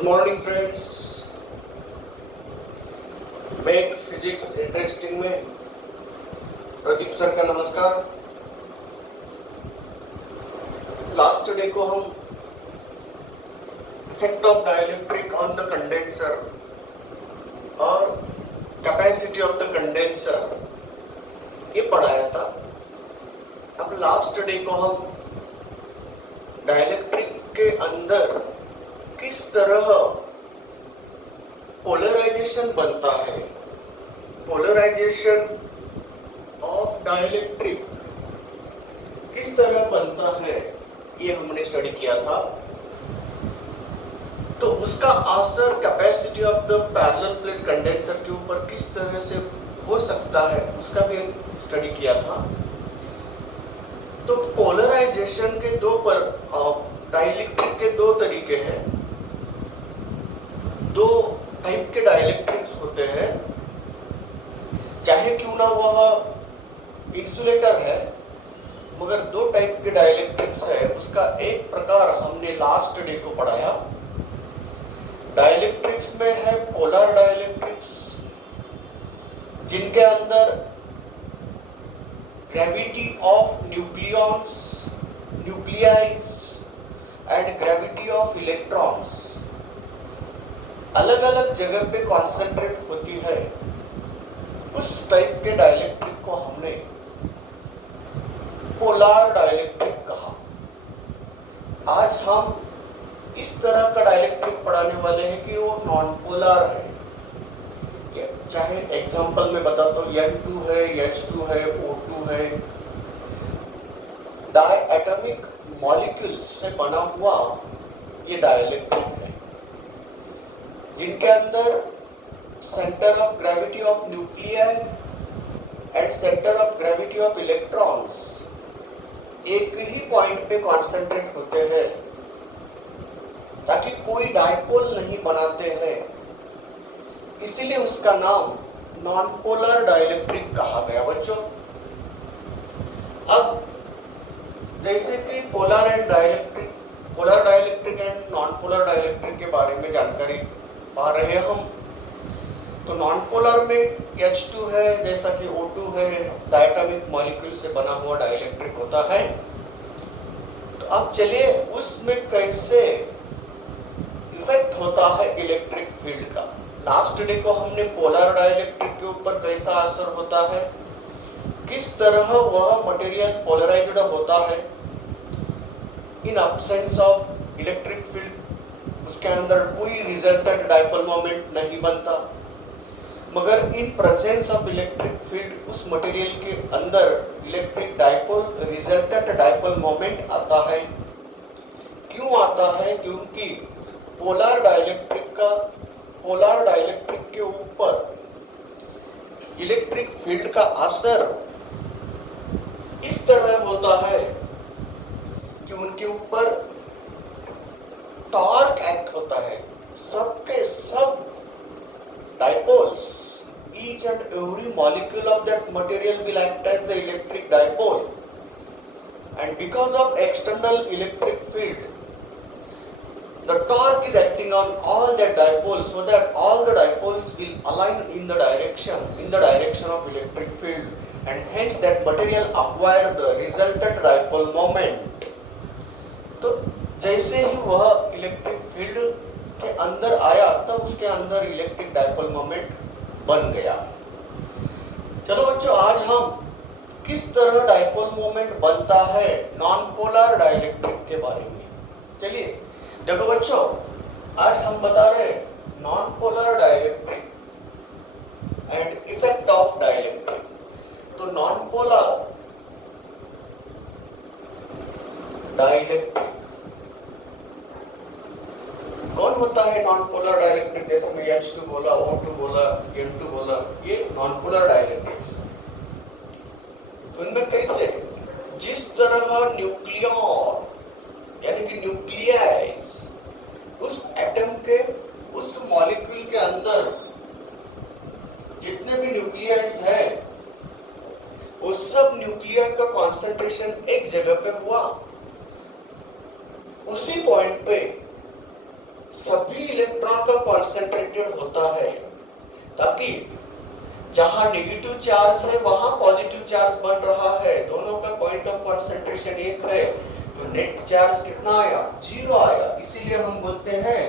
Good morning friends. Make physics interesting में Pradeep sir का नमस्कार। लास्ट डे को हम effect of dielectric on the condenser और कैपेसिटी ऑफ द कंडेंसर ये पढ़ाया था। अब लास्ट डे को हम डाइलेक्ट्रिक के अंदर किस तरह पोलराइजेशन बनता है, पोलराइजेशन ऑफ डाइलेक्ट्रिक किस तरह बनता है, ये हमने स्टडी किया था। तो उसका असर capacity of the parallel plate condenser के ऊपर किस तरह से हो सकता है, उसका भी स्टडी किया था। तो पोलराइजेशन के डाइलेक्ट्रिक के दो तरीके हैं, दो टाइप के डाइलेक्ट्रिक्स होते हैं। चाहे क्यों ना वह इंसुलेटर है, मगर दो टाइप के डाइलेक्ट्रिक्स है। उसका एक प्रकार हमने लास्ट डे को पढ़ाया। डाइलेक्ट्रिक्स में है पोलर डाइलेक्ट्रिक्स, जिनके अंदर gravity of nucleons, nuclei and gravity of electrons अलग अलग जगह पे कॉन्सेंट्रेट होती है। उस टाइप के डाइलेक्ट्रिक को हमने पोलर डाइलेक्ट्रिक कहा। आज हम इस तरह का डाइलेक्ट्रिक पढ़ाने वाले हैं कि वो नॉन पोलर है। चाहे एग्जांपल में बताता हूँ, N2 है, H2 है, O2 है। डायएटॉमिक मॉलिक्यूल्स से बना हुआ ये डाइलेक्ट्रिक है, जिनके अंदर centre of gravity of nuclei and centre of gravity of electrons एक ही पॉइंट पे कॉन्सेंट्रेट होते हैं, ताकि कोई डाइपोल नहीं बनाते हैं। इसीलिए उसका नाम नॉन पोलर डाइलेक्ट्रिक कहा गया बच्चों। अब जैसे कि polar dielectric and non polar dielectric के बारे में जानकारी पा रहे हैं हम। तो नॉन पोलर में H2 है, जैसा कि O2 है, डायटॉमिक मॉलिक्यूल से बना हुआ डाइलेक्ट्रिक होता है। तो अब चलिए उसमें कैसे इफेक्ट होता है इलेक्ट्रिक फील्ड का। लास्ट डे को हमने पोलर डाइलेक्ट्रिक के ऊपर कैसा असर होता है, किस तरह वह मटेरियल पोलराइज्ड होता है इन अब्सेंस ऑफ इलेक्ट्रिक फील्ड। उसके अंदर कोई रिजल्टेंट डाइपोल मोमेंट नहीं बनता, मगर in presence of electric field उस मटेरियल के अंदर electric dipole, resultant dipole moment आता है। क्यों आता है? क्योंकि पोलर डाइलेक्ट्रिक के ऊपर इलेक्ट्रिक फील्ड का असर इस तरह होता है कि उनके ऊपर टॉर्क एक्ट होता है। सबके सब dipoles, each and every molecule of that material will act as the electric dipole, and because of external electric field, the torque is acting on all the dipoles, so that all the dipoles will align in the direction of electric field, and hence that material acquire the resultant dipole moment. तो जैसे ही वह electric field के अंदर आया, तब उसके अंदर electric dipole moment बन गया। चलो बच्चों, आज हम किस तरह डाइपोल मोमेंट बनता है नॉन पोलर डाइलेक्ट्रिक के बारे में। चलिए देखो बच्चों, आज हम बता रहे हैं non polar dielectric and effect of dielectric. तो नॉन पोलर डाइलेक्ट्रिक कौन होता है? नॉन पोलर डाइलेक्ट्रिक, जैसे मैं H2 बोला, O2 बोला, N2 बोला, ये नॉन पोलर डाइलेक्ट्रिक्स। उनमें कैसे, जिस तरह न्यूक्लियॉन यानी कि न्यूक्लियाइज उस एटम के, उस मॉलिक्यूल के अंदर जितने भी न्यूक्लियाइज है, वो सब न्यूक्लियाई का कॉन्सेंट्रेशन एक जगह पे हुआ। उसी पॉइंट पे सभी इलेक्ट्रॉन का कॉन्सेंट्रेटेड होता है, ताकि जहां नेगेटिव चार्ज है वहां पॉजिटिव चार्ज बन रहा है, दोनों का पॉइंट ऑफ कॉन्सेंट्रेशन एक है, तो नेट चार्ज कितना आया, 0 आया। इसीलिए हम बोलते हैं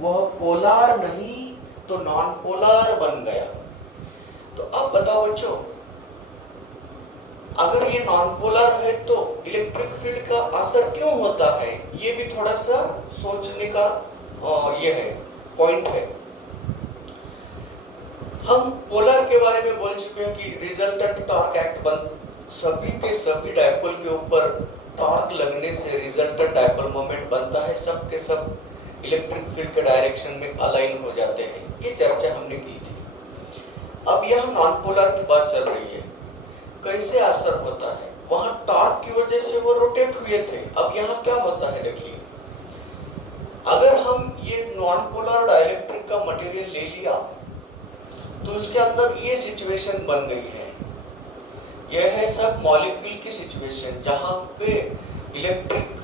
वह पोलर नहीं तो नॉन पोलर बन गया। तो अब बताओ बच्चों, अगर ये नॉन पोलर है तो इलेक्ट्रिक फील्ड का असर क्यों होता है, ये भी थोड़ा सा सोचने का ये है, पॉइंट है। हम पोलर के बारे में बोल चुके हैं कि रिजल्टेंट टॉर्क एक्ट बन, सभी के सभी डायपोल के ऊपर टॉर्क लगने से रिजल्टेंट डायपोल मोमेंट बनता है, सब के सब इलेक्ट्रिक फील्ड के डायरेक्शन में अलाइन हो जाते हैं, ये चर्चा हमने की थी। अब यह नॉन पोलर की बात चल रही है, कैसे असर होता है, वहां टॉर्क की वजह से वो रोटेट हुए थे। अब यहाँ क्या होता है देखिए, अगर हम ये नॉन पोलर डाइलेक्ट्रिक का मटेरियल ले लिया तो उसके अंदर ये सिचुएशन बन गई है, यह है सब मॉलिक्यूल की सिचुएशन, जहां पे इलेक्ट्रिक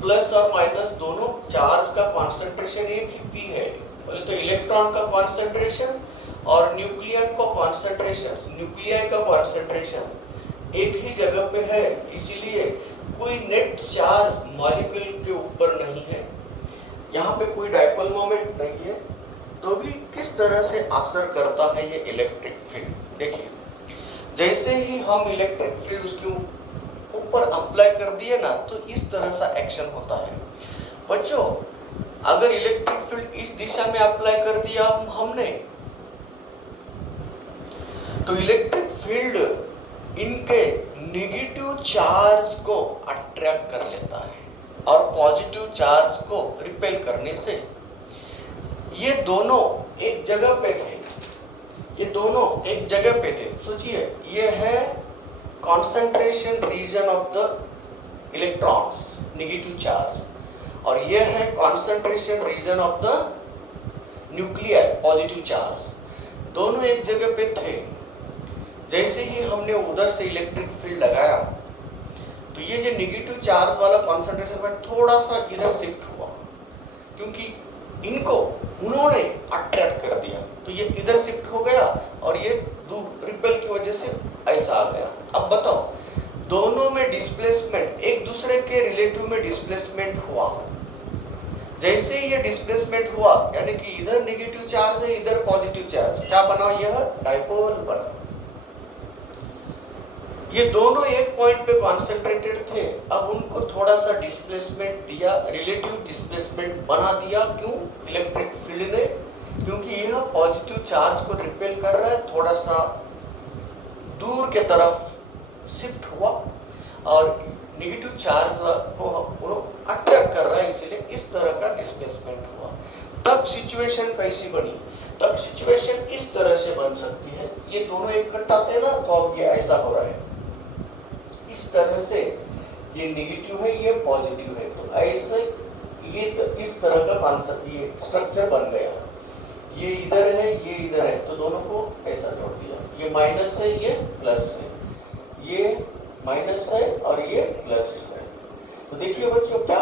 प्लस और माइनस दोनों चार्ज का कॉन्सेंट्रेशन एक ही पी है। बोले तो इलेक्ट्रॉन का कॉन्सेंट्रेशन और न्यूक्लियन का कॉन्सेंट्रेशन, न्यूक्लियाई का कॉन्सेंट्रेशन एक ही जगह पे है, इसीलिए कोई नेट चार्ज मॉलिक्यूल के ऊपर नहीं है, यहाँ पे कोई डाइपोल मोमेंट नहीं है। तो भी किस तरह से असर करता है ये इलेक्ट्रिक फील्ड, देखिए जैसे ही हम इलेक्ट्रिक फील्ड उसके ऊपर अप्लाई कर दिए ना, तो इस तरह सा एक्शन होता है। बच्चों, अगर इलेक्ट्रिक फील्ड इस दिशा में अप्लाई कर दिया हमने, तो इलेक्ट्रिक फील्ड इनके नेगेटिव चार्ज को अट्रैक्ट कर लेता है और पॉजिटिव चार्ज को रिपेल करने से ये दोनों एक जगह पे थे, ये दोनों एक जगह पे थे। सोचिए, ये है concentration reason of the electrons, negative charge, और ये है concentration reason of the nuclear, positive charge. दोनों एक जगह पे थे। जैसे ही हमने उधर से इलेक्ट्रिक फील्ड लगाया, तो ये जो नेगेटिव चार्ज वाला कॉन्सेंट्रेशन पॉइंट थोड़ा सा इधर शिफ्ट हुआ, क्योंकि इनको उन्होंने अट्रैक्ट कर दिया, तो ये इधर शिफ्ट हो गया और ये रिपेल की वजह से ऐसा आ गया। अब बताओ, दोनों में डिस्प्लेसमेंट, एक दूसरे के रिलेटिव में डिस्प्लेसमेंट हुआ। जैसे ही ये डिस्प्लेसमेंट हुआ, यानी कि इधर नेगेटिव चार्ज है, इधर पॉजिटिव चार्ज, क्या बना, यह डाइपोल बना। ये दोनों एक पॉइंट पे कॉन्सेंट्रेटेड थे, अब उनको थोड़ा सा डिस्प्लेसमेंट दिया, रिलेटिव डिस्प्लेसमेंट बना दिया। क्यों? इलेक्ट्रिक फील्ड ने, क्योंकि यह पॉजिटिव चार्ज को रिपेल कर रहा है, थोड़ा सा दूर के तरफ शिफ्ट हुआ और नेगेटिव चार्ज को अट्रैक्ट कर रहा है, इसलिए इस तरह का डिस्प्लेसमेंट हुआ। तब सिचुएशन कैसी बनी? तब सिचुएशन इस तरह से बन सकती है, ये दोनों इकट्ठा थे ना, तो अब ये ऐसा हो रहा है, इस तरह से ये नेगेटिव है, ये पॉजिटिव है, तो ऐसे ये इस तरह का कॉन्सेप्ट, ये स्ट्रक्चर बन गया। ये इधर है, ये इधर है, तो दोनों को ऐसा जोड़ दिया, ये माइनस है, ये प्लस है, ये माइनस है और ये प्लस है। तो देखिए बच्चों, क्या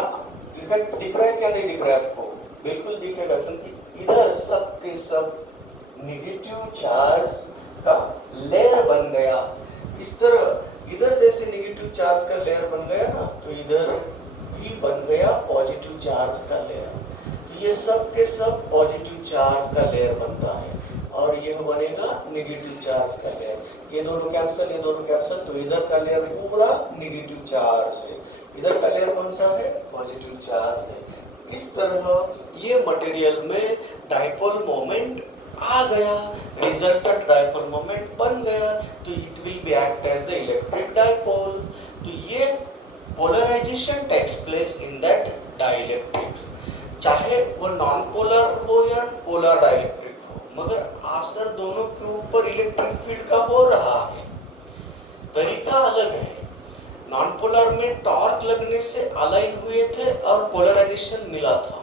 इफेक्ट दिख रहा है, क्या नहीं दिख रहा है आपको? बिल्कुल दिखेगा, क्योंकि इधर सब के सब नेगेटिव चार्ज का लेयर बन गया। इस तरह इधर जैसे नेगेटिव चार्ज का लेयर बन गया ना, तो इधर भी बन गया पॉजिटिव चार्ज का लेयर। तो ये सब के सब पॉजिटिव चार्ज का लेयर बनता है और यह बनेगा नेगेटिव चार्ज का लेयर। ये दोनों कैंसिल, ये दोनों कैंसिल, तो इधर का लेयर पूरा नेगेटिव चार्ज है, इधर का लेयर कौन सा है? पॉजिटिव चार्ज है। इस तरह ये मटेरियल में डाइपोल मोमेंट आ गया, रिजल्टेंट डाइपोल मोमेंट बन गया, तो it will be act as the electric dipole. तो ये polarisation takes place in that dielectrics, चाहे वो नॉन पोलर हो या पोलर डाइलेक्ट्रिक हो, मगर असर दोनों के ऊपर इलेक्ट्रिक फील्ड का हो रहा है, तरीका अलग है। नॉन पोलर में टॉर्क लगने से अलाइन हुए थे और पोलराइजेशन मिला था।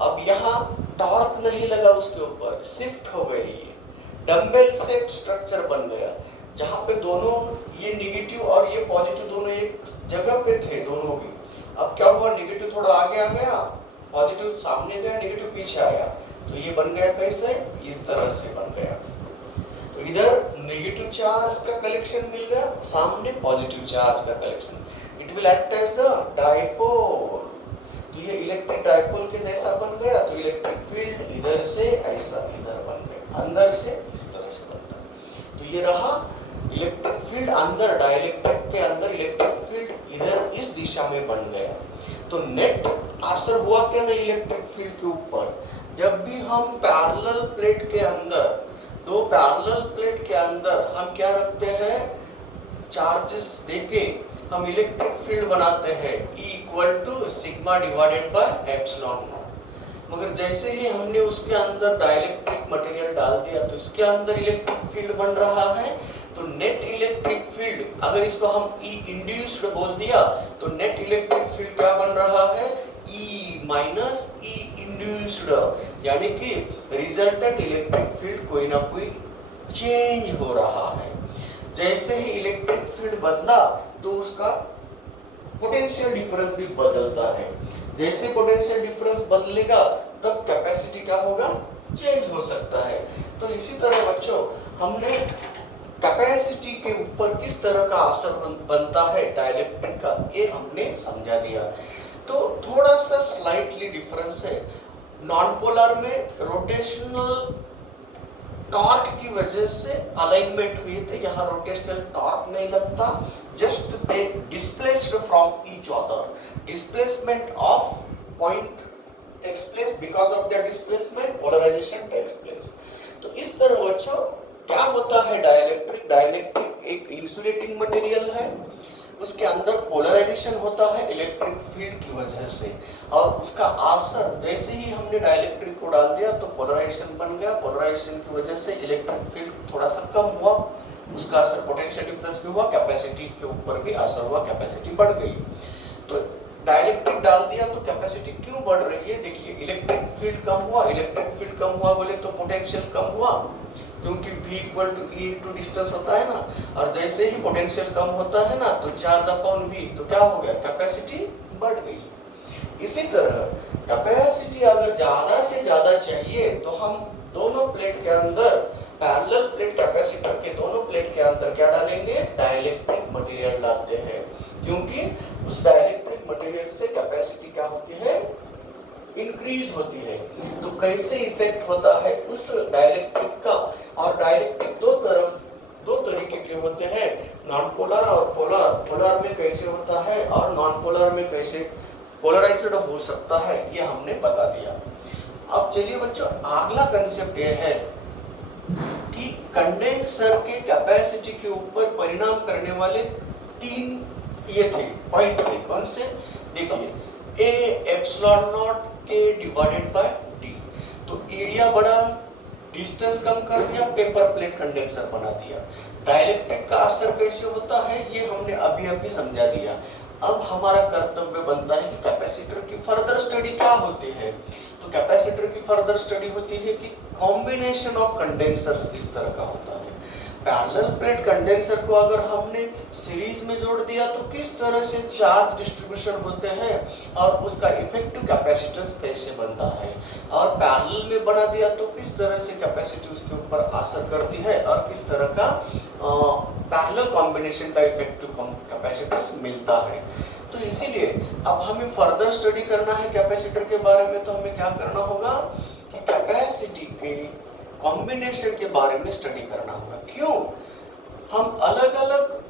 अब यहाँ टॉर्क नहीं लगा, उसके ऊपर शिफ्ट हो गई, ये डंबल शेप स्ट्रक्चर बन गया, जहाँ पे दोनों ये नेगेटिव और ये पॉजिटिव दोनों एक जगह पे थे, दोनों भी। अब क्या हुआ, नेगेटिव थोड़ा आगे आ गया पॉजिटिव सामने गया, नेगेटिव पीछे आया, तो ये बन गया कैसे, इस तरह से बन गया। तो इधर नेगेटिव चार्ज का कलेक्शन मिल गया, सामने पॉजिटिव चार्ज का collection. It will act as the dipole. तो ये इलेक्ट्रिक डाइपोल के जैसा बन गया। तो इलेक्ट्रिक फील्ड इधर से ऐसा इधर बन गया, अंदर से इस तरह से बनता है। तो ये रहा इलेक्ट्रिक फील्ड अंदर, डाइलेक्ट्रिक के अंदर इलेक्ट्रिक फील्ड इधर इस दिशा में बन गया। तो नेट असर हुआ क्या ना इलेक्ट्रिक फील्ड के ऊपर, जब भी हम पैरेलल प्लेट के अंदर, दो पैरेलल प्लेट के अंदर हम क्या रखते हैं, चार्जेस देके हम इलेक्ट्रिक फील्ड बनाते हैं, E equal to sigma divided by epsilon nought. मगर जैसे ही हमने उसके अंदर डाइलेक्ट्रिक मटेरियल डाल दिया तो इसके अंदर इलेक्ट्रिक फील्ड बन रहा है। तो नेट इलेक्ट्रिक फील्ड, अगर इसको हम E इंड्यूस्ड बोल दिया तो नेट इलेक्ट्रिक फील्ड क्या बन रहा है, E माइनस E इंड्यूस्ड, यानी कि रिजल्टेंट इलेक्ट्रिक फील्ड कोई ना कोई चेंज हो रहा है। जैसे ही इलेक्ट्रिक फील्ड बदला तो उसका पोटेंशियल डिफरेंस भी बदलता है। जैसे पोटेंशियल डिफरेंस बदलेगा तब कैपेसिटी क्या होगा, चेंज हो सकता है। तो इसी तरह बच्चों हमने कैपेसिटी के ऊपर किस तरह का असर बनता है डाइलेक्ट्रिक का, ये हमने समझा दिया। तो थोड़ा सा स्लाइटली डिफरेंस है। नॉन पोलर में रोटेशनल टॉर्क की वजह से अलाइनमेंट हुए थे, यहाँ रोटेशनल टॉर्क नहीं लगता, just they displaced from each other. Displacement of point takes place, because of the displacement polarisation takes place. तो इस तरह बच्चों क्या होता है डाइलेक्ट्रिक, डाइलेक्ट्रिक एक इंसुलेटिंग मटेरियल है, उसके अंदर पोलराइजेशन होता है इलेक्ट्रिक फील्ड की वजह से, और उसका असर जैसे ही हमने डाइलेक्ट्रिक को डाल दिया तो पोलराइजेशन बन गया। पोलराइजेशन की वजह से इलेक्ट्रिक फील्ड थोड़ा सा कम हुआ, उसका असर पोटेंशियल डिफरेंस भी हुआ, कैपेसिटी के ऊपर भी असर हुआ, कैपेसिटी बढ़ गई। तो डाइलेक्ट्रिक डाल दिया तो कैपेसिटी क्यों बढ़ रही है, देखिए इलेक्ट्रिक फील्ड कम हुआ, इलेक्ट्रिक फील्ड कम हुआ बोले तो पोटेंशियल कम हुआ, क्योंकि V equal to E into distance होता है ना, और जैसे ही पोटेंशियल कम होता है ना तो चार्ज अपॉन V, तो क्या हो गया, कैपेसिटी बढ़ गई। इसी तरह कैपेसिटी अगर ज्यादा से ज्यादा चाहिए तो हम दोनों प्लेट के अंदर, पैरेलल प्लेट कैपेसिटर के दोनों प्लेट के अंदर क्या डालेंगे, डाइलेक्ट्रिक मटेरियल डालते हैं, क्योंकि उस डाइलेक्ट्रिक मटेरियल से कैपेसिटी क्या होती है, इंक्रीज होती है। तो कैसे इफेक्ट होता है उस डाइलेक्ट्रिक का, और डाइलेक्ट्रिक दो तरीके के होते हैं, नॉन पोलर और पोलर। पोलर में कैसे होता है और नॉन पोलर में कैसे पोलराइज्ड हो सकता है, ये हमने बता दिया। अब चलिए बच्चों अगला कंसेप्ट ये है कि कंडेंसर के कैपेसिटी के ऊपर परिणाम करने वाले तीन ये थे पॉइंट थे, कौन से, देखिए A epsilon not K divided by D। तो एरिया बढ़ा, डिस्टेंस कम कर दिया, पेपर प्लेट कंडेंसर बना दिया। डाइलेक्ट्रिक का असर कैसे होता है ये हमने अभी अभी समझा दिया। अब हमारा कर्तव्य बनता है कि कैपेसिटर की फर्दर स्टडी क्या होती है। तो कैपेसिटर की फर्दर स्टडी होती है कि कॉम्बिनेशन ऑफ कंडेंसर्स किस तरह का होता है। पैरेलल प्लेट कंडेंसर को अगर हमने सीरीज में जोड़ दिया तो किस तरह से चार्ज डिस्ट्रीब्यूशन होते हैं और उसका इफेक्टिव कैपेसिटेंस कैसे बनता है, और पैरेलल में बना दिया तो किस तरह से कैपेसिटी उसके ऊपर असर करती है और किस तरह का पैरेलल कॉम्बिनेशन का इफेक्टिव कैपेसिटेंस मिलता है। तो इसीलिए अब हमें फर्दर स्टडी करना है कैपेसिटर के बारे में, तो हमें क्या करना होगा कि कैपेसिटी के कॉम्बिनेशन के बारे में स्टडी करना होगा। क्यों, हम अलग अलग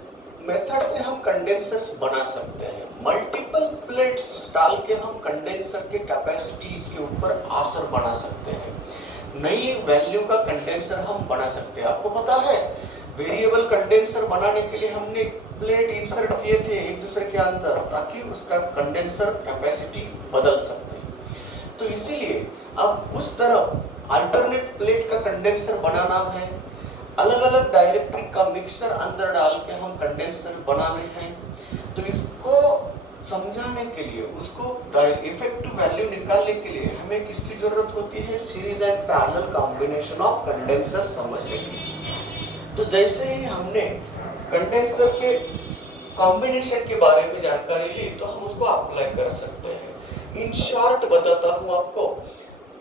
मेथड से हम कंडेंसर्स बना सकते हैं, मल्टीपल प्लेट्स डाल के हम कंडेंसर के कैपेसिटीज के ऊपर असर बना सकते हैं, नई वैल्यू का कंडेंसर हम बना सकते हैं। आपको पता है वेरिएबल कंडेंसर बनाने के लिए हमने प्लेट इंसर्ट किए थे एक दूसरे के अंदर ताकि उसका कंडेंसर कैपेसिटी बदल सकते हैं। तो इसीलिए अब उस तरह अल्टरनेट प्लेट का कंडेंसर बनाना है, अलग अलग डाइलेक्ट्रिक का मिक्सचर अंदर डाल के हम कंडेंसर बनाने हैं। तो इसको समझाने के लिए, उसको इफेक्टिव वैल्यू निकालने के लिए हमें किसकी जरूरत होती है, series and parallel combination of condenser समझने की। तो जैसे ही हमने कंडेंसर के कॉम्बिनेशन के बारे में जानकारी ली तो हम उसको अप्लाई कर सकते हैं। इन शॉर्ट बताता हूं आपको,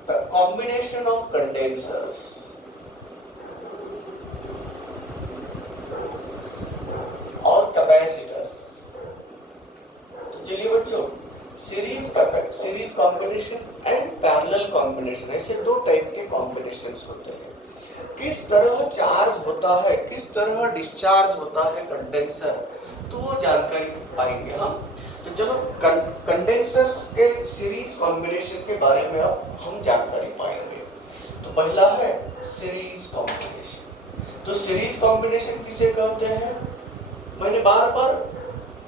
कॉम्बिनेशन ऑफ कंडेंसर्स और कैपेसिटर्स। तो चलिए बच्चों, series combination and parallel combination, ऐसे दो टाइप के कॉम्बिनेशंस होते हैं। किस तरह चार्ज होता है, किस तरह डिस्चार्ज होता है कंडेंसर, तो वो जानकारी पाएंगे हम। तो चलो कंडेंसर्स के सीरीज कॉम्बिनेशन के बारे में अब हम जानकारी पाएंगे। तो पहला है सीरीज कॉम्बिनेशन। तो सीरीज कॉम्बिनेशन किसे कहते हैं? मैंने बार बार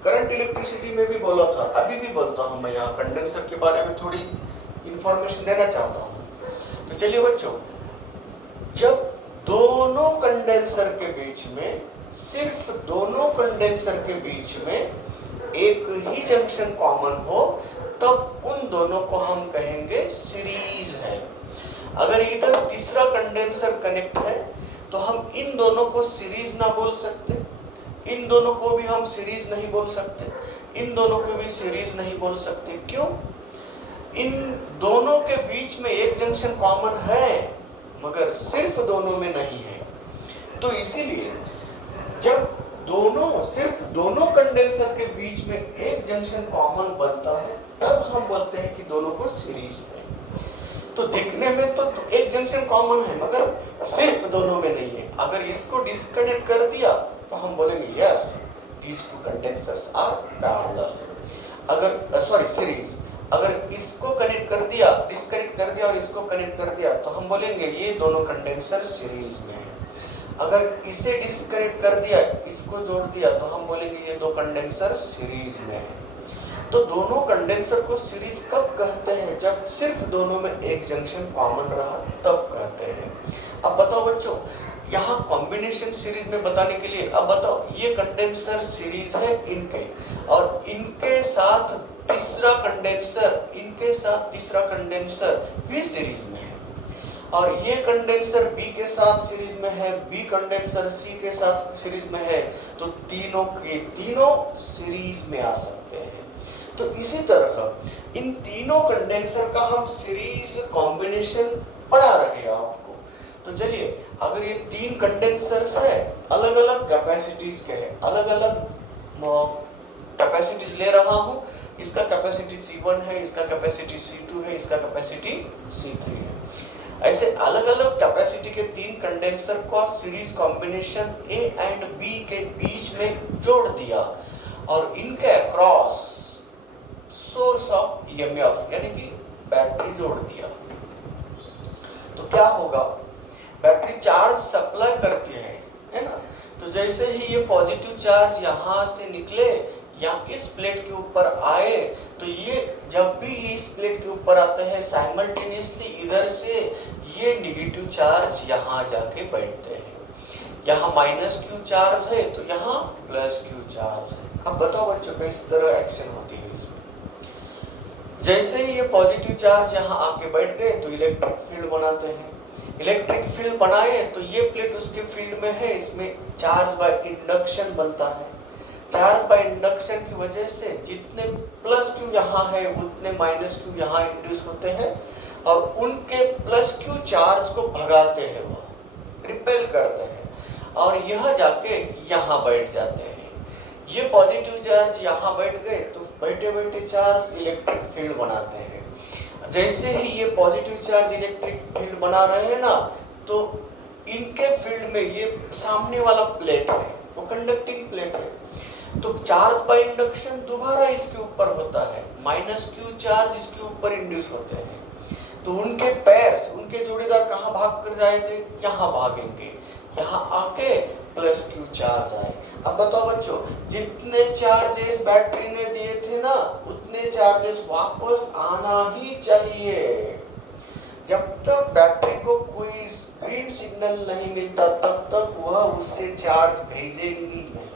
करंट इलेक्ट्रिसिटी में भी बोला था, अभी भी बोलता हूं, मैं यहाँ कंडेंसर के बारे में थोड़ी इंफॉर्मेशन देना चाहता हूँ। तो चलिए बच्चों, जब दोनों कंडेंसर के बीच में, सिर्फ दोनों कंडेंसर के बीच में एक ही जंक्शन कॉमन हो, तब उन दोनों को हम कहेंगे सीरीज है। अगर इधर तीसरा कंडेंसर कनेक्ट है तो हम इन दोनों को सीरीज ना बोल सकते, इन दोनों को भी हम सीरीज नहीं बोल सकते, इन दोनों को भी सीरीज नहीं बोल सकते। क्यों? इन दोनों के बीच में एक जंक्शन कॉमन है मगर सिर्फ दोनों में नहीं है। तो इसीलिए जब सिर्फ दोनों कंडेंसर के बीच में एक जंक्शन कॉमन बनता है, तब हम बोलते हैं कि दोनों को सीरीज है। तो दिखने में तो एक जंक्शन कॉमन है मगर सिर्फ दोनों में नहीं है। अगर इसको डिस्कनेक्ट कर दिया तो हम बोलेंगे yes, these two condensers are parallel. अगर सीरीज, अगर इसको कनेक्ट कर दिया, डिस्कनेक्ट कर दिया और इसको कनेक्ट कर दिया, तो हम बोलेंगे ये दोनों कंडेंसर सीरीज में है। अगर इसे डिस्कनेक्ट कर दिया, इसको जोड़ दिया, तो हम बोलेंगे ये दो कंडेंसर सीरीज में है। तो दोनों कंडेंसर को सीरीज कब कहते हैं? जब सिर्फ दोनों में एक जंक्शन कॉमन रहा, तब कहते हैं। अब बताओ बच्चों, यहाँ कॉम्बिनेशन सीरीज में बताने के लिए, अब बताओ, ये कंडेंसर सीरीज है इनके, और इनके साथ तीसरा कंडेंसर भी सीरीज में है, और ये कंडेंसर बी के साथ सीरीज में है, बी कंडेंसर सी के साथ सीरीज में है, तो तीनों के तीनों सीरीज में आ सकते हैं। तो इसी तरह इन तीनों कंडेंसर का हम सीरीज कॉम्बिनेशन पढ़ा रहे हैं आपको। तो चलिए, अगर ये तीन कंडेंसर्स है, अलग अलग कैपेसिटीज के हैं, अलग अलग कैपेसिटीज ले रहा हूं, इसका कैपेसिटी C1 है, इसका कैपेसिटी C2 है, इसका कैपेसिटी C3 है। ऐसे अलग अलग कैपेसिटी के तीन कंडेंसर का series combination A and B के बीच में जोड़ दिया और इनके अक्रॉस सोर्स ऑफ EMF यानी कि बैटरी जोड़ दिया। तो क्या होगा? बैटरी चार्ज सप्लाई करती है ना? तो जैसे ही ये पॉजिटिव चार्ज यहाँ से निकले या इस प्लेट के ऊपर आए, तो ये जब भी इस प्लेट के ऊपर आते हैं, साइमल्टेनियसली इधर से ये नेगेटिव चार्ज यहाँ जाके बैठते हैं। यहाँ -Q चार्ज है तो यहाँ +Q चार्ज है। अब बताओ बच्चों, किस तरह एक्शन होती है इसमें? जैसे ही ये पॉजिटिव चार्ज यहाँ आके बैठ गए तो इलेक्ट्रिक फील्ड बनाते हैं। इलेक्ट्रिक फील्ड बनाए तो ये प्लेट उसके फील्ड में है, इसमें चार्ज बाय इंडक्शन बनता है। चार्ज बाय इंडक्शन की वजह से जितने +Q यहाँ है उतने -Q यहाँ इंड्यूस होते हैं और उनके +Q चार्ज को भगाते हैं, वो रिपेल करते हैं और यह जाके यहाँ बैठ जाते हैं। ये पॉजिटिव चार्ज यहाँ बैठ गए तो बैठे बैठे चार्ज इलेक्ट्रिक फील्ड बनाते हैं। जैसे ही ये पॉजिटिव चार्ज इलेक्ट्रिक फील्ड बना रहे हैं ना, तो इनके फील्ड में ये सामने वाला प्लेट है, वो कंडक्टिंग प्लेट है, तो चार्ज बाय इंडक्शन दोबारा इसके ऊपर होता है, -Q चार्ज इसके ऊपर इंड्यूस होते हैं। तो उनके पैर्स, उनके जोड़ीदार कहाँ भाग कर जाए थे? यहाँ भागेंगे, यहाँ आके +Q चार्ज आए। अब बताओ बच्चों, जितने चार्जेस बैटरी ने दिए थे ना, उतने चार्जेस वापस आना ही चाहिए। जब तक बैटरी को कोई ग्रीन सिग्नल नहीं मिलता, तब तक वह उससे चार्ज भेजेंगी नहीं।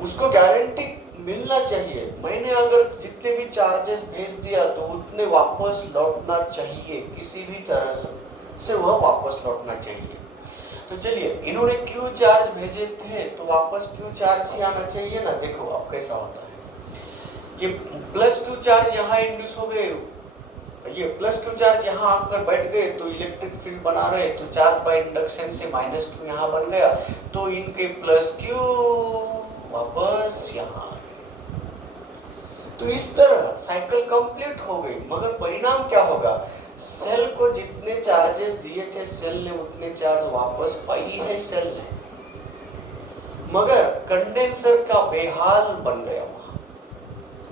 उसको गारंटी मिलना चाहिए, मैंने अगर जितने भी चार्जेस भेज दिया तो उतने वापस लौटना चाहिए, किसी भी तरह से वह वापस लौटना चाहिए। तो चलिए, इन्होंने Q चार्ज भेजे थे तो वापस Q चार्ज ही आना चाहिए ना। देखो अब कैसा होता है, ये प्लस क्यू चार्ज यहाँ इंड्यूस हो गए, ये प्लस क्यू चार्ज यहाँ आकर बैठ गए तो इलेक्ट्रिक फील्ड बना रहे, तो चार्ज बाय इंडक्शन से माइनस क्यू यहाँ बन गया, तो इनके प्लस क्यू वापस यहाँ। तो इस तरह साइकिल कंप्लीट हो गई, मगर परिणाम क्या होगा? सेल को जितने चार्जेस दिए थे सेल ने उतने चार्ज वापस पाई है सेल ने, मगर कंडेंसर का बेहाल बन गया। वहां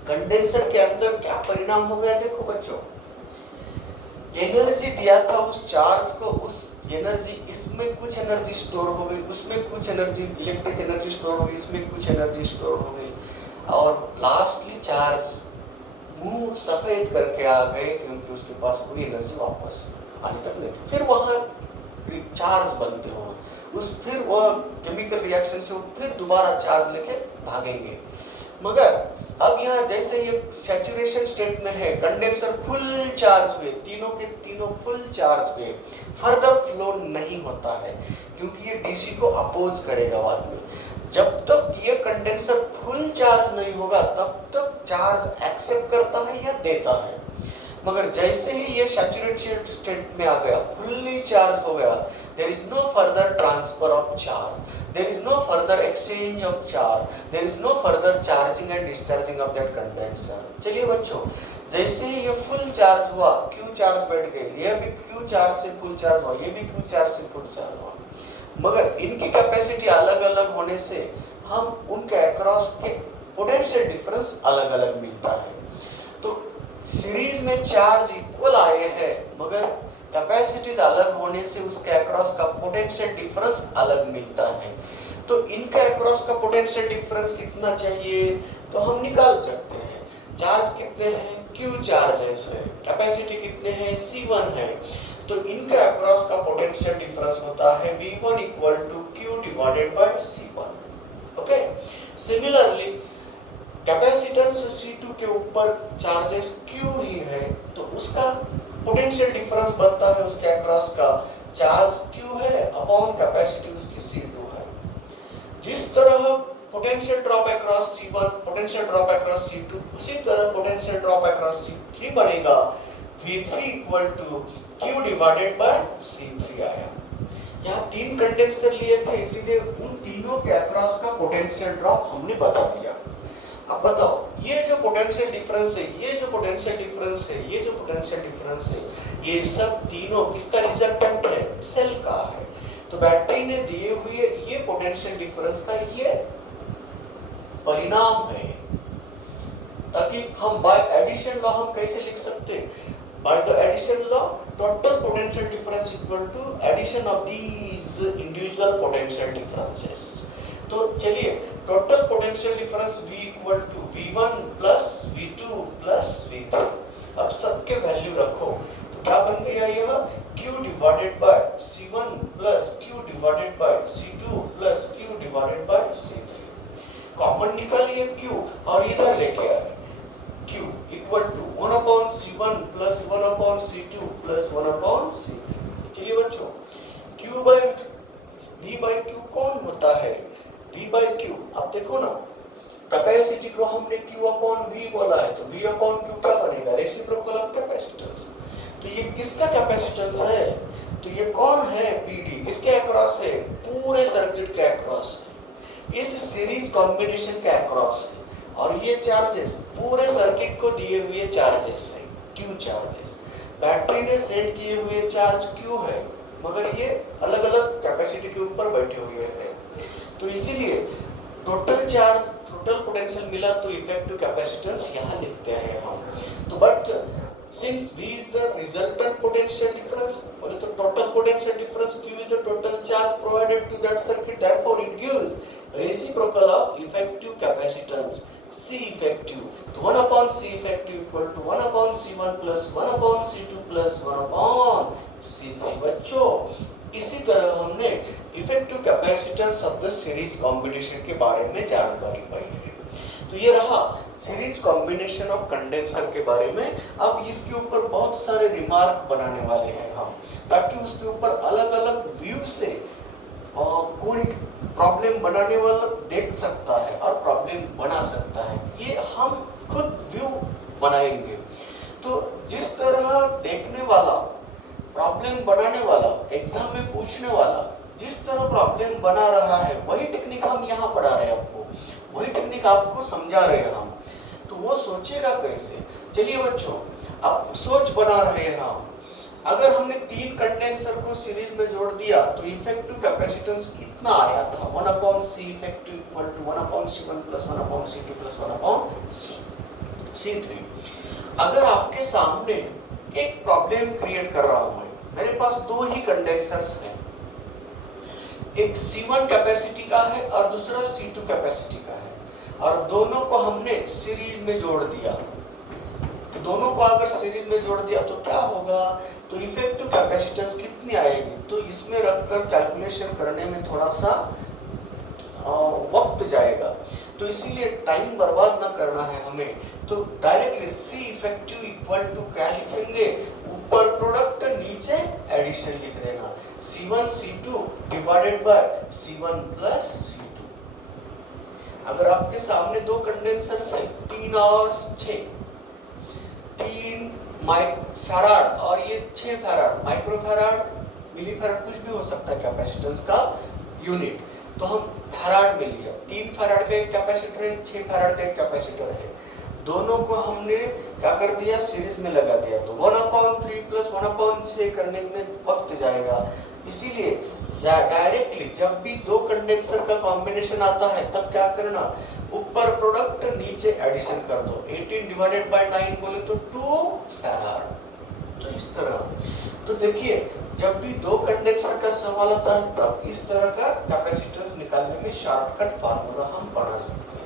कंडेंसर के अंदर क्या परिणाम हो गया देखो बच्चों, एनर्जी दिया था उस चार्ज को, उस एनर्जी, इसमें कुछ एनर्जी स्टोर हो गई, उसमें कुछ एनर्जी इलेक्ट्रिक एनर्जी स्टोर हो गई, इसमें कुछ एनर्जी स्टोर हो गई, और लास्टली चार्ज मुंह सफेद करके आ गए क्योंकि उसके पास कोई एनर्जी वापस आने तक नहीं। फिर वहां चार्ज बनते हो उस, फिर वह केमिकल रिएक्शन से फिर दोबारा चार्ज लेके भागेंगे। मगर अब यहाँ जैसे ये सैचुरेशन स्टेट में है, कंडेंसर फुल चार्ज हुए, तीनों के तीनों फुल चार्ज हुए, फर्दर फ्लो नहीं होता है क्योंकि ये डीसी को अपोज करेगा बाद में। जब तक ये कंडेंसर फुल चार्ज नहीं होगा तब तक चार्ज एक्सेप्ट करता है या देता है, मगर जैसे ही ये सैचुरेटेड स्टेट में आ गया, फुल्ली चार्ज हो गया, there is no further transfer of charge, there is no further exchange of charge, there is no further charging and discharging of that condenser। चलिए बच्चों, जैसे ही ये फुल चार्ज हुआ, क्यू चार्ज बैठ गए, ये भी क्यू चार्ज से फुल चार्ज हुआ, ये भी क्यू चार्ज से फुल चार्ज हुआ, मगर इनकी कैपेसिटी अलग अलग होने से हम उनके अक्रॉस के पोटेंशियल डिफरेंस अलग अलग मिलता है। तो सीरीज में चार्ज इक्वल आए हैं, मगर कैपेसिटीज अलग होने से उसके अक्रॉस का पोटेंशियल डिफरेंस अलग मिलता है। तो इनके अक्रॉस का पोटेंशियल डिफरेंस कितना चाहिए तो हम निकाल सकते हैं। चार्ज कितने हैं, Q चार्जेस है, कैपेसिटी कितने हैं, C1 है, तो इनके अक्रॉस का पोटेंशियल डिफरेंस होता है V1 equal to Q divided by C1। Okay, similarly capacitance C2 के ऊपर चार्जेस Q ही है, तो उसका पोटेंशियल डिफरेंस बनता है उसके अक्रॉस का, चार्ज Q है अपॉन कैपेसिटी उसकी C2 है। जिस तरह potential drop across C1, potential drop across C2, उसी तरह पोटेंशियल ड्रॉप अक्रॉस C3 बनेगा, V3 equal to Q divided by C3 आया। यहाँ तीन कंडेंसर लिए थे, इसीलिए उन तीनों के अक्रॉस का पोटेंशियल ड्रॉप हमने बता दिया। अब बताओ, ये जो पोटेंशियल डिफरेंस है, ये जो पोटेंशियल डिफरेंस है, ये जो पोटेंशियल डिफरेंस है, ये सब तीनों किसका रिजल्टेंट है, सेल का है। तो बैटरी ने दिए हुए ये पोटेंशियल डिफरेंस का ये परिणाम है, ताकि हम बाय एडिशन लॉ हम कैसे लिख सकते, by the addition law total potential difference equal to addition of these individual potential differences. तो चलिए, total potential difference V equal to V1 plus V2 plus V3। अब सबके वैल्यू रखो तो क्या बन गया, यह Q divided by C1 plus Q divided by C2 plus Q divided by C3। Common निकालिए Q और इधर लेके आए, Q equal to 1 upon C1 plus 1 upon C2 plus 1 upon C3। चलिए बच्चों, Q by V by Q कौन होता है, V बाय Q। अब देखो ना, कैपेसिटी को हमने Q अपॉन V बोला है, तो V अपॉन Q क्या बनेगा, रेसिप्रोकल ऑफ कैपेसिटेंस। तो ये किसका कैपेसिटेंस है, तो ये कौन है, PD, किसके अक्रॉस है, पूरे सर्किट के अक्रॉस है, इस सीरीज कॉम्बिनेशन के अक्रॉस है, और ये चार्जेस पूरे सर्किट को दिए हुए चार्जेस है, Q चार्जेस। बैटरी ने सेट किए हुए चार्ज Q है, मगर ये अलग अलग कैपेसिटी के ऊपर बैठे हुए हैं, तो इसीलिए टोटल चार्ज, टोटल पोटेंशियल मिला तो इफेक्टिव कैपेसिटेंस यहाँ लिखते हैं हम। तो but since V is the resultant potential difference, बोले तो total potential difference Q is the total charge provided to that circuit, therefore it gives reciprocal of effective capacitance C effective। तो 1 upon C effective equal to 1 upon C1 plus 1 upon C2 plus 1 upon C3। बच्चों, इसी तरह हमने effective capacitance of the series combination के बारे में जानकारी पाई है। तो ये रहा सीरीज कॉम्बिनेशन ऑफ कंडेंसर के बारे में। अब इसके ऊपर बहुत सारे रिमार्क बनाने वाले हैं हम, ताकि उसके ऊपर अलग अलग व्यू से कोई प्रॉब्लम बनाने वाला देख सकता है और प्रॉब्लम बना सकता है। ये हम खुद बनाएंगे। तो जिस तरह देखने वाला, प्रॉब्लम बनाने वाला, एग्जाम में पूछने वाला जिस तरह प्रॉब्लम बना रहा है, वही टेक्निक हम यहाँ पढ़ा रहे हैं आपको, वही टेक्निक आपको समझा रहे हैं हम। तो वो सोचेगा कैसे? चलिए बच्चों, अब सोच बना रहे हैं हम। अगर हमने 3 कंडेंसर को सीरीज में जोड़ दिया तो इफेक्टिव कैपेसिटेंस कितना आया था? 1/C effective equal to 1/C1 plus 1/C2 plus 1/C3। अगर आपके सामने एक प्रॉब्लम क्रिएट कर रहा हूं, मेरे पास 2 ही कंडेंसर्स हैं, एक C1 कैपेसिटी का है और दूसरा C2 कैपेसिटी का है, और दोनों को हमने सीरीज में जोड़ दिया। तो दोनों को अगर सीरीज में जोड़ दिया तो क्या होगा? तो इफेक्टिव कैपेसिटेंस कितनी आएगी? तो इसमें रखकर कैलकुलेशन करने में थोड़ा सा वक्त जाएगा, तो इसीलिए टाइम बर्बाद ना करना है हमें। तो directly C effective equal to क्या लिखेंगे? ऊपर प्रोडक्ट, नीचे एडिशन लिख देना, C1 C2 divided by C1 plus C2। अगर आपके सामने 2 कंडेंसर्स हैं, 3 और 6, 3 फैराड और ये 6 फैराड, माइक्रोफैराड, मिलीफैराड, कुछ भी हो सकता है कैपेसिटेंस का यूनिट। तो हम फैराड में लिया, 3 फैराड का एक कैपेसिटर है, 6 फैराड का एक कैपेसिटर है, दोनों को हमने क्या कर दिया? सीरीज में लगा दिया। तो 1/3 प्लस 1/6 करने में वक्त जाएगा। इसीलिए डायरेक्टली जब भी 2 कंडेंसर का कॉम्बिनेशन आता है तब क्या करना? ऊपर प्रोडक्ट, नीचे एडिशन कर दो। 18 डिवाइडेड बाय 9 बोले तो 2 फैराड। तो इस तरह, तो देखिए जब भी 2 कंडेंसर का सवाल आता है तब इस तरह का कैपेसिटेंस निकालने में शॉर्टकट फार्मूला हम बना सकते हैं।